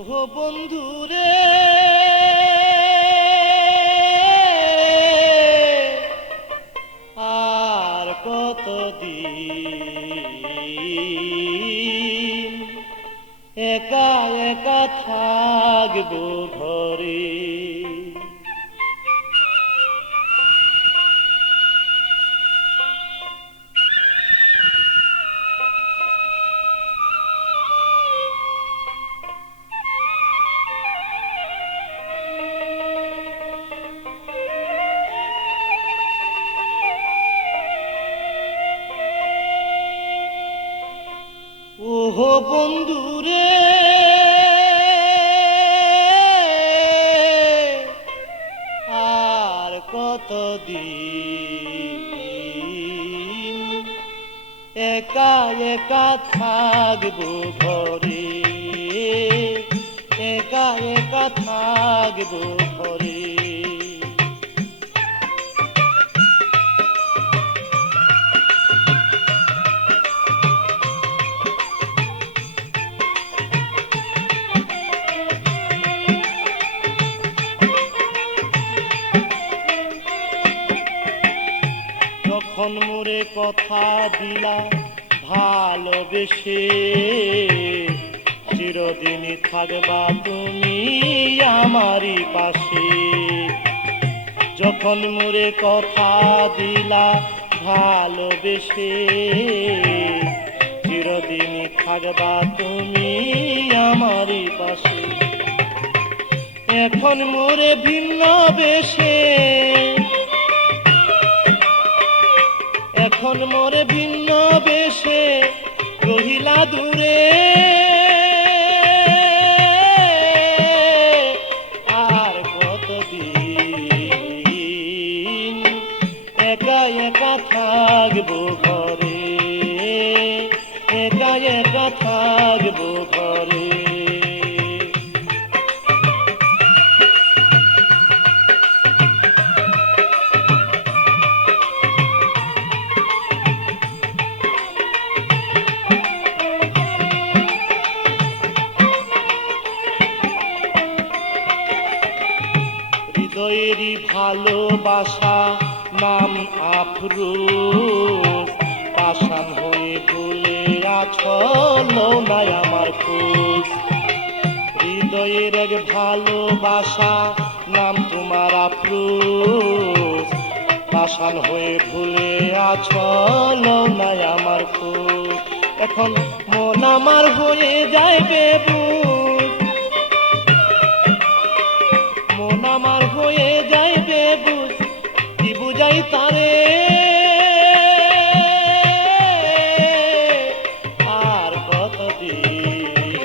ওহো বন্ধুরে আর কতদিন একা একা থাকবো ঘরে। ওহো বন্ধুরে আর কতদিন একা একা থাকবো ঘরে, একা একা থাকবো ঘরে। যখন মোরে কথা দিলা ভালোবেসে, চিরদিনই থাকবা তুমি আমারই পাশে। যখন মোরে কথা দিলা ভালোবেসে, চিরদিনই থাকবা তুমি আমারই পাশে। এখন মোরে ভিন্ন বেশে, এখন মোরে ভিন্ন বেশে রহিলা দূরে। আর কতদিন একা একা থাকবো ঘরে, একা একা থাকবো ঘরে। হৃদয়েরই ভালোবাসা নাম আফরোজ, পাষাণ হয়ে ভুলে আছো লও নাই আমার খোঁজ। হৃদয়ের এক ভালোবাসা নাম তোমার আফরোজ, পাষাণ হয়ে ভুলে আছো লও নাই আমার খোঁজ। এখন মন আমার হয়ে যায় বেবুঝ, মন আমার হয়ে যায় বেবুঝ, কি বুঝাই তারে। আর কতদিন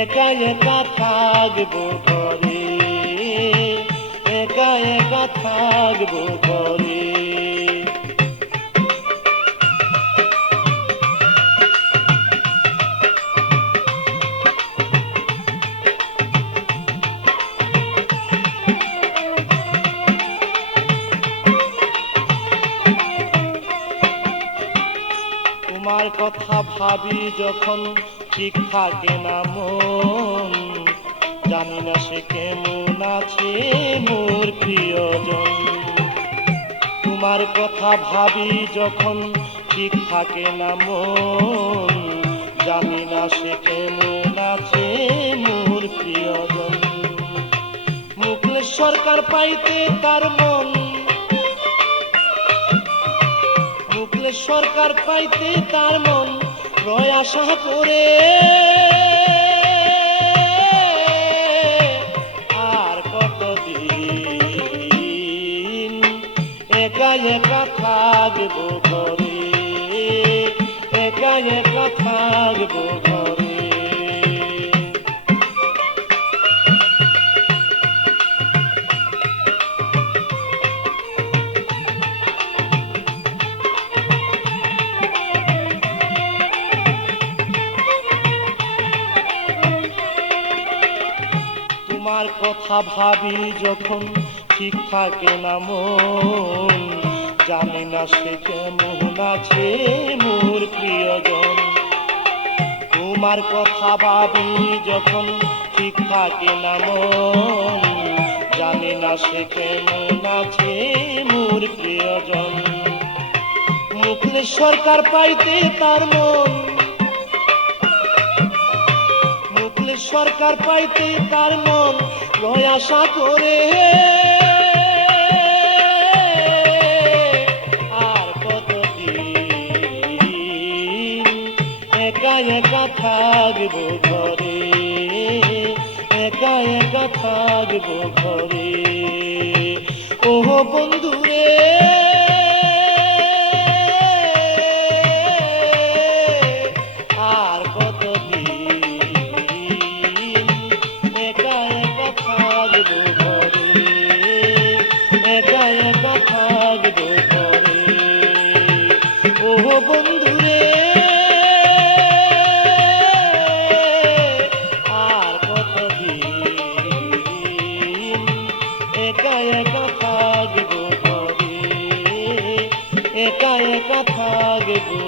একা একা থাকবো ঘরে, একা একা থাকবো ঘরে। তোমার কথা ভাবি যখন ঠিক থাকে না মন, জানি না সে কেমন আছে মোর প্রিয়জন। তোমার কথা ভাবি যখন ঠিক থাকে না মন, জানি না সে কেমন আছে মোর প্রিয়জন। মুকলেশ সরকার পাইতে তার মন, মুকলেশ সরকার পাইতে তার মন রয় আশা করে। আর কতদিন একা একা থাকবো ঘরে, একা একা থাকবো ঘরে। তোমার কথা ভাবি যখন ঠিক থাকে না মন, জানি না সে কেমন আছে মোর প্রিয়জন। তোমার কথা ভাবি যখন ঠিক থাকে না মন, জানি না সে কেমন আছে মোর প্রিয়জন। মুখলেস সরকার পাইতে তার মন, মুখলেস সরকার পাইতে তার মন রয় আশা করে। আর কতদিন একা একা থাকবো ঘরে, একা একা থাকবো ঘরে। ও বন্ধুরে আর কতদিন একা একা থাকবো ঘরে, একা একা থাকবো ঘরে। ও বন্ধুরে আর কতদিন একা একা থাকবো ঘরে, একা একা থাকবো।